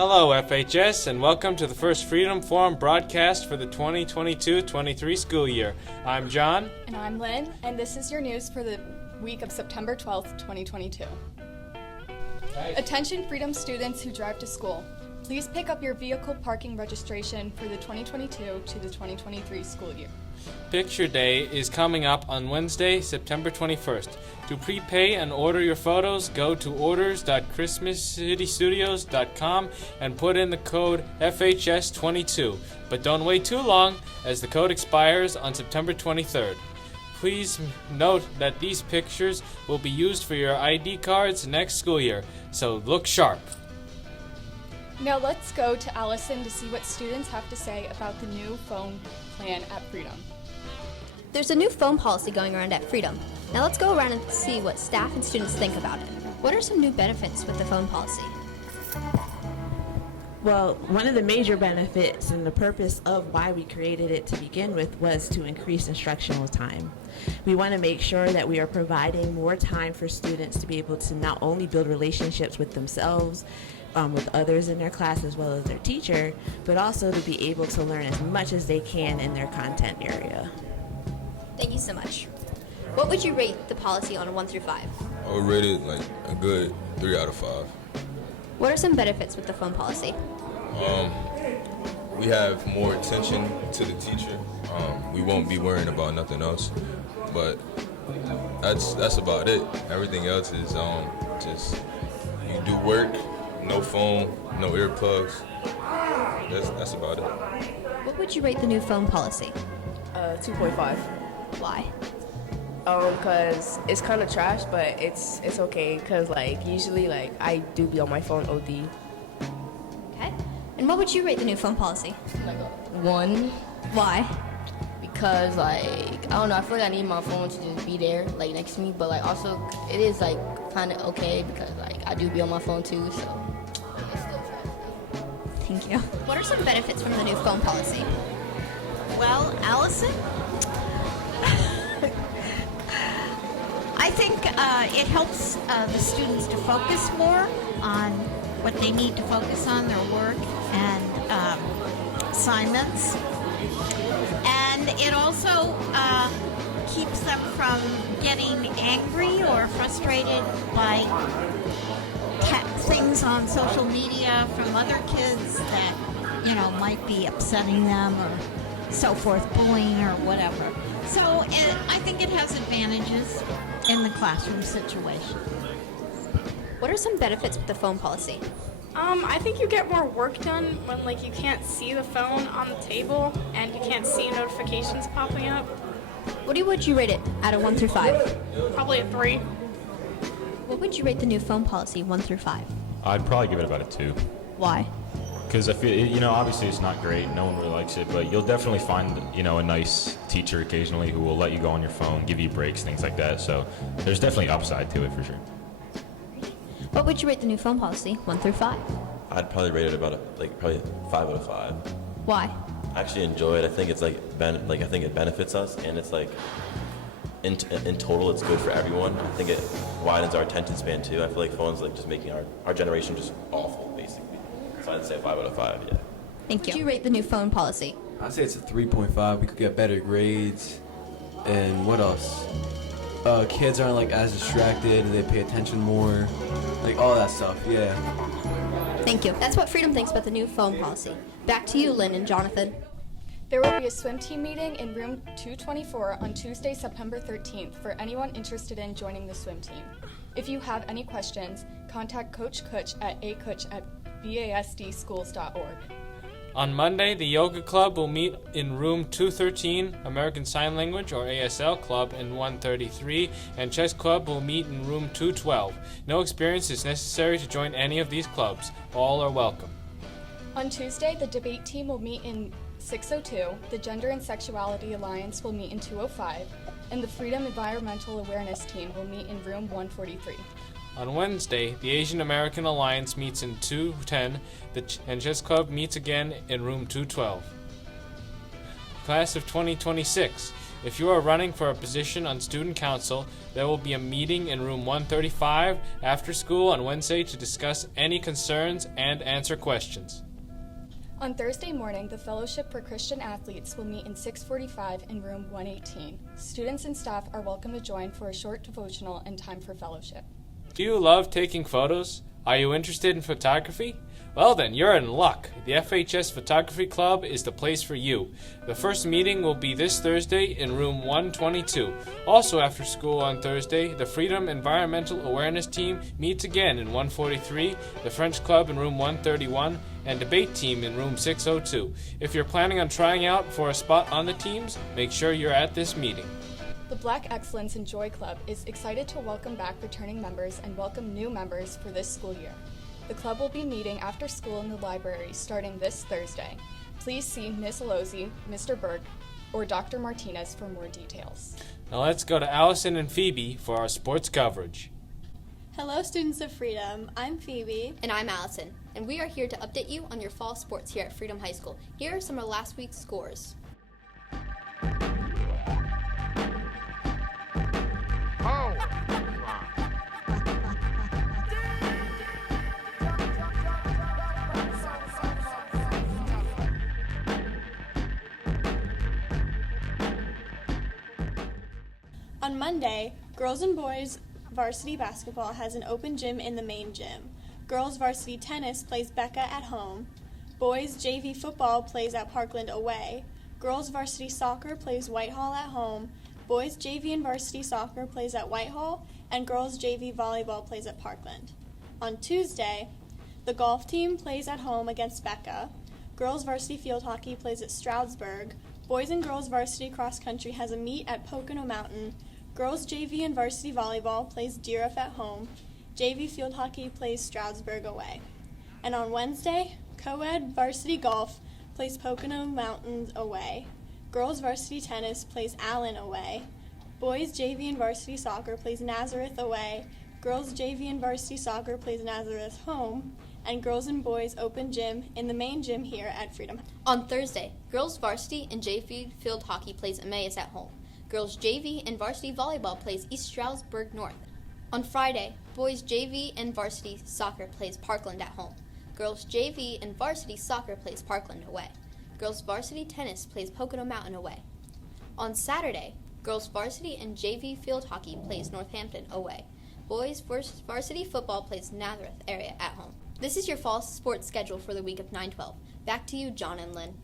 Hello, FHS, and welcome to the first Freedom Forum broadcast for the 2022-23 school year. I'm John. And I'm Lynn, and this is your news for the week of September 12th, 2022. Attention Freedom students who drive to school. Please pick up your vehicle parking registration for the 2022 to the 2023 school year. Picture Day is coming up on Wednesday, September 21st. To prepay and order your photos, go to orders.christmascitystudios.com and put in the code FHS22. But don't wait too long, as the code expires on September 23rd. Please note that these pictures will be used for your ID cards next school year, so look sharp. Now let's go to Allison to see what students have to say about the new phone plan at Freedom. There's a new phone policy going around at Freedom. Now let's go around and see what staff and students think about it. What are some new benefits with the phone policy? Well, one of the major benefits and the purpose of why we created it to begin with was to increase instructional time. We want to make sure that we are providing more time for students to be able to not only build relationships with themselves, with others in their class as well as their teacher, but also to be able to learn as much as they can in their content area. Thank you so much. What would you rate the policy on a 1 through 5? I would rate it like a good 3 out of 5. What are some benefits with the phone policy? We have more attention to the teacher. We won't be worrying about nothing else, but that's about it. Everything else is just you do work, no phone, no earplugs. That's about it. What would you rate the new phone policy? 2.5. Why? Cause it's kind of trash, but it's okay. Cause like usually like I do be on my phone OD. Okay. And what would you rate the new phone policy? Like a 1. Why? Because like I don't know, I feel like I need my phone to just be there, like next to me. But like also it is like kind of okay because like I do be on my phone too, so it's still trash. Thank you. What are some benefits from the new phone policy? Well, Allison, I think it helps the students to focus more on what they need to focus on, their work and assignments. And it also keeps them from getting angry or frustrated by things on social media from other kids that, might be upsetting them or so forth, bullying or whatever. So I think it has advantages in the classroom situation. What are some benefits with the phone policy? I think you get more work done when you can't see the phone on the table and you can't see notifications popping up. What would you rate it out of 1 through 5? Probably a 3. What would you rate the new phone policy 1 through 5? I'd probably give it about a 2. Why? Because I feel, obviously it's not great. No one really likes it, but you'll definitely find, a nice teacher occasionally who will let you go on your phone, give you breaks, things like that. So there's definitely upside to it for sure. What would you rate the new phone policy 1 through 5? I'd probably rate it about probably 5 out of 5. Why? I actually enjoy it. I think it's I think it benefits us, and it's in total it's good for everyone. I think it widens our attention span too. I feel like phones just making our generation just awful basically. So I'd say 5 out of 5. Yeah. Thank you. Would you rate the new phone policy? I'd say it's a 3.5. We could get better grades, and what else? Kids aren't as distracted. They pay attention more, all that stuff. Yeah. Thank you. That's what Freedom thinks about the new phone policy. Back to you, Lynn and Jonathan. There will be a swim team meeting in room 224 on Tuesday, September 13th for anyone interested in joining the swim team. If you have any questions, contact Coach Kutch at akutch@basdschools.org. On Monday, the Yoga Club will meet in room 213, American Sign Language or ASL Club in 133, and Chess Club will meet in room 212. No experience is necessary to join any of these clubs. All are welcome. On Tuesday, the debate team will meet in 602, the Gender and Sexuality Alliance will meet in 205, and the Freedom Environmental Awareness team will meet in room 143. On Wednesday, the Asian American Alliance meets in 210, and Chess Club meets again in room 212. Class of 2026. If you are running for a position on student council, there will be a meeting in room 135 after school on Wednesday to discuss any concerns and answer questions. On Thursday morning, the Fellowship for Christian Athletes will meet in 6:45 in room 118. Students and staff are welcome to join for a short devotional and time for fellowship. Do you love taking photos? Are you interested in photography? Well then, you're in luck. The FHS Photography Club is the place for you. The first meeting will be this Thursday in room 122. Also after school on Thursday, the Freedom Environmental Awareness Team meets again in 143, the French Club in room 131, and Debate Team in room 602. If you're planning on trying out for a spot on the teams, make sure you're at this meeting. The Black Excellence and Joy Club is excited to welcome back returning members and welcome new members for this school year. The club will be meeting after school in the library starting this Thursday. Please see Ms. Alozzi, Mr. Berg, or Dr. Martinez for more details. Now let's go to Allison and Phoebe for our sports coverage. Hello, students of Freedom. I'm Phoebe. And I'm Allison, and we are here to update you on your fall sports here at Freedom High School. Here are some of last week's scores. On Monday, girls and boys varsity basketball has an open gym in the main gym. Girls varsity tennis plays Becca at home. Boys JV football plays at Parkland away. Girls varsity soccer plays Whitehall at home. Boys JV and varsity soccer plays at Whitehall, and girls JV volleyball plays at Parkland. On Tuesday, the golf team plays at home against Becca. Girls varsity field hockey plays at Stroudsburg. Boys and girls varsity cross country has a meet at Pocono Mountain. Girls JV and varsity volleyball plays Deeriff at home. JV field hockey plays Stroudsburg away. And on Wednesday, co-ed varsity golf plays Pocono Mountains away. Girls varsity tennis plays Allen away. Boys JV and varsity soccer plays Nazareth away. Girls JV and varsity soccer plays Nazareth home. And girls and boys open gym in the main gym here at Freedom. On Thursday, girls varsity and JV field hockey plays Emmaus at home. Girls JV and varsity volleyball plays East Stroudsburg North. On Friday, boys JV and varsity soccer plays Parkland at home. Girls JV and varsity soccer plays Parkland away. Girls varsity tennis plays Pocono Mountain away. On Saturday, girls varsity and JV field hockey plays Northampton away. Boys varsity football plays Nazareth area at home. This is your fall sports schedule for the week of 9/12. Back to you, John and Lynn.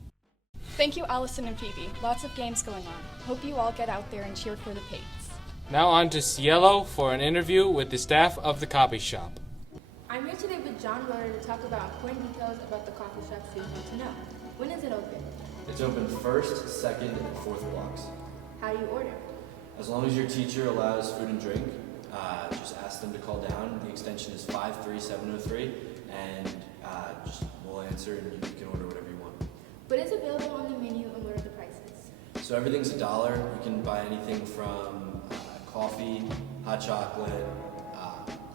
Thank you, Allison and Phoebe. Lots of games going on. Hope you all get out there and cheer for the Pates. Now on to Cielo for an interview with the staff of the coffee shop. I'm here today with John Miller to talk about important details about the coffee shop students need to know. When is it open? It's open first, second, and fourth blocks. How do you order? As long as your teacher allows food and drink, just ask them to call down. The extension is 53703, and just we'll answer and you can order whatever you want. What is available on the menu and what are the prices? So everything's $1. You can buy anything from coffee, hot chocolate,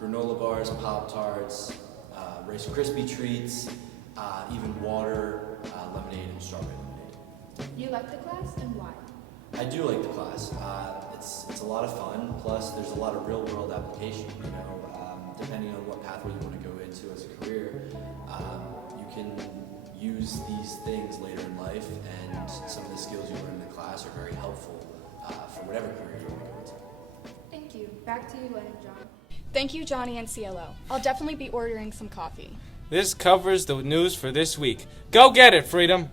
granola bars, Pop-Tarts, Rice Krispie treats, even water, lemonade, and strawberry lemonade. Do you like the class and why? I do like the class. It's a lot of fun. Plus, there's a lot of real-world application. You know, depending on what pathway you want to go into as a career, you can use these things later in life, and some of the skills you learn in the class are very helpful for whatever career you want to go into. Thank you. Back to you, Lynn and John. Thank you, Johnny and Cielo. I'll definitely be ordering some coffee. This covers the news for this week. Go get it, Freedom!